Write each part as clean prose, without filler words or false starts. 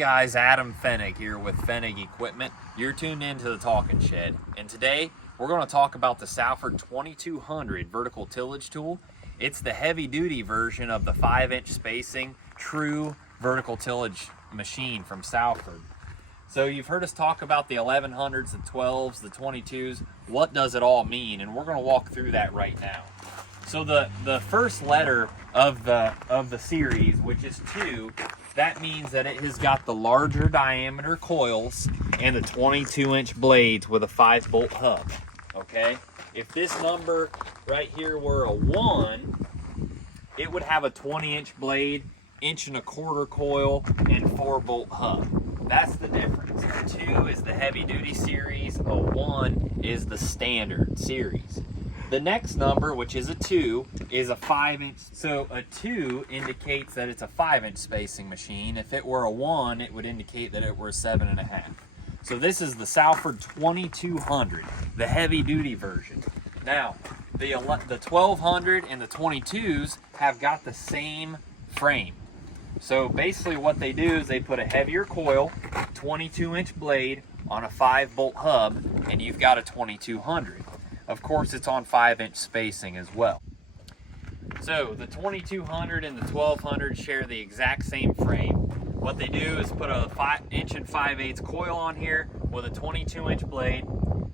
guys, Adam Fennig here with Fennig Equipment. You're tuned into the Talking Shed, and today we're going to talk about the Salford 2200 vertical tillage tool. It's the heavy-duty version of the 5-inch spacing true vertical tillage machine from Salford. So you've heard us talk about the 1100s, the 12s, the 22s. What does it all mean? And we're going to walk through that right now. So the first letter of the series, which is 2, that means that it has got the larger diameter coils and the 22-inch blades with a 5-bolt hub. Okay? If this number right here were a 1, it would have a 20-inch blade, 1.25-inch coil, and 4-bolt hub. That's the difference. A 2 is the heavy-duty series. A 1 is the standard series. The next number, which is a 2, is a 5-inch. So a 2 indicates that it's a 5-inch spacing machine. If it were a 1, it would indicate that it were a 7.5. So this is the Salford 2200, the heavy-duty version. Now, the 1200 and the 22s have got the same frame. So basically what they do is they put a heavier coil, 22-inch blade on a 5-bolt hub, and you've got a 2200. Of course, it's on 5-inch spacing as well. So the 2200 and the 1200 share the exact same frame. What they do is put a 1 5/8 coil on here with a 22-inch blade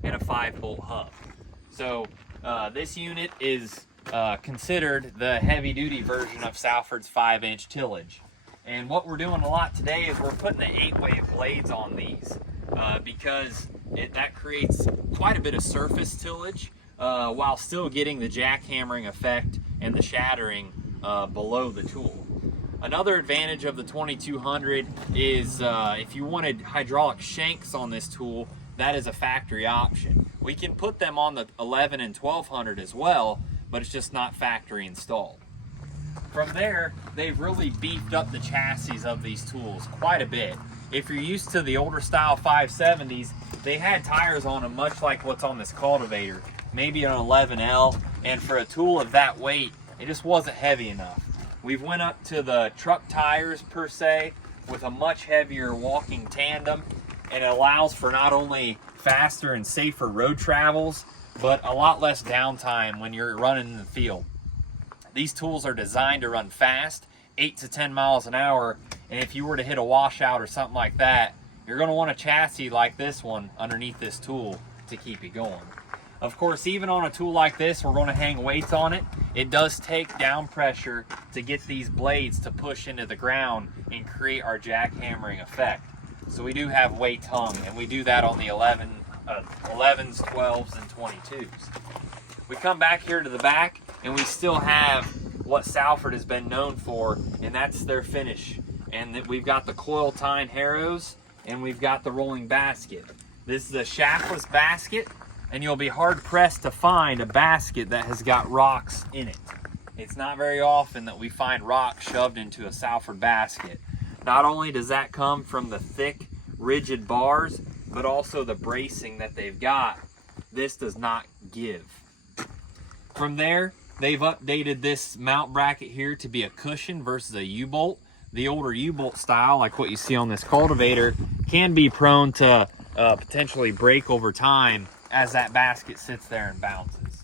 and a 5-bolt hub. So this unit is considered the heavy-duty version of Salford's 5-inch tillage. And what we're doing a lot today is we're putting the 8-way blades on these because that creates quite a bit of surface tillage while still getting the jackhammering effect and the shattering below the tool. Another advantage of the 2200 is if you wanted hydraulic shanks on this tool, that is a factory option. We can put them on the 11 and 1200 as well, but it's just not factory installed. From there, they've really beefed up the chassis of these tools quite a bit. If you're used to the older style 570s, they had tires on them much like what's on this cultivator, maybe an 11L, and for a tool of that weight, it just wasn't heavy enough. We've went up to the truck tires per se with a much heavier walking tandem, and it allows for not only faster and safer road travels, but a lot less downtime when you're running in the field. These tools are designed to run fast, 8 to 10 miles an hour, and if you were to hit a washout or something like that, you're going to want a chassis like this one underneath this tool to keep you going. Of course, even on a tool like this, we're going to hang weights on it. It does take down pressure to get these blades to push into the ground and create our jackhammering effect. So we do have weights hung, and we do that on the 11s, 12s, and 22s. We come back here to the back, and we still have what Salford has been known for, and that's their finish. And we've got the coil tine harrows, and we've got the rolling basket. This is a shaftless basket, and you'll be hard pressed to find a basket that has got rocks in it. It's not very often that we find rocks shoved into a Salford basket. Not only does that come from the thick, rigid bars, but also the bracing that they've got. This does not give. From there, they've updated this mount bracket here to be a cushion versus a U-bolt. The older U-bolt style, like what you see on this cultivator, can be prone to potentially break over time as that basket sits there and bounces.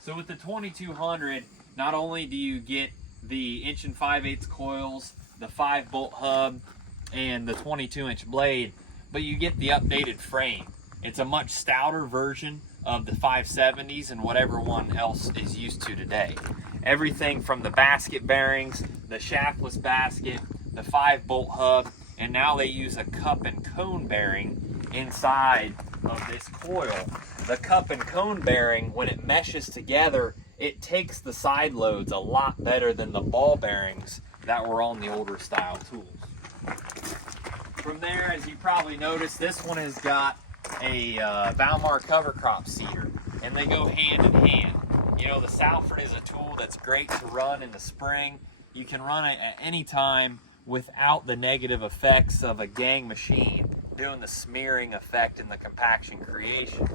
So with the 2200, not only do you get the 1 5/8 coils, the 5-bolt hub, and the 22-inch blade, but you get the updated frame. It's a much stouter version of the 570s and whatever one else is used to today. Everything from the basket bearings, the shaftless basket, the 5-bolt hub, and now they use a cup and cone bearing inside of this coil. The cup and cone bearing, when it meshes together, it takes the side loads a lot better than the ball bearings that were on the older style tools. From there, as you probably noticed, this one has got a Valmar cover crop seeder, and they go hand in hand. You know, the Salford is a tool that's great to run in the spring. You can run it at any time without the negative effects of a gang machine doing the smearing effect and the compaction creation.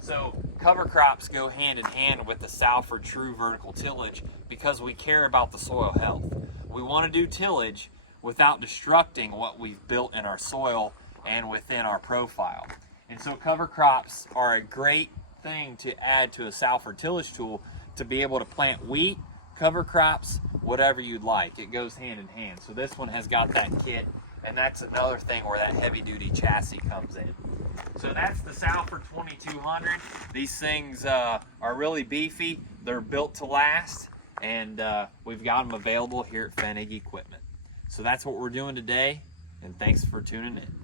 So cover crops go hand in hand with the Salford true vertical tillage because we care about the soil health. We want to do tillage, without destructing what we've built in our soil and within our profile. And so cover crops are a great thing to add to a Salford tillage tool to be able to plant wheat, cover crops, whatever you'd like. It goes hand in hand. So this one has got that kit, and that's another thing where that heavy duty chassis comes in. So that's the Salford 2200. These things are really beefy. They're built to last, and we've got them available here at Fennig Equipment. So that's what we're doing today, and thanks for tuning in.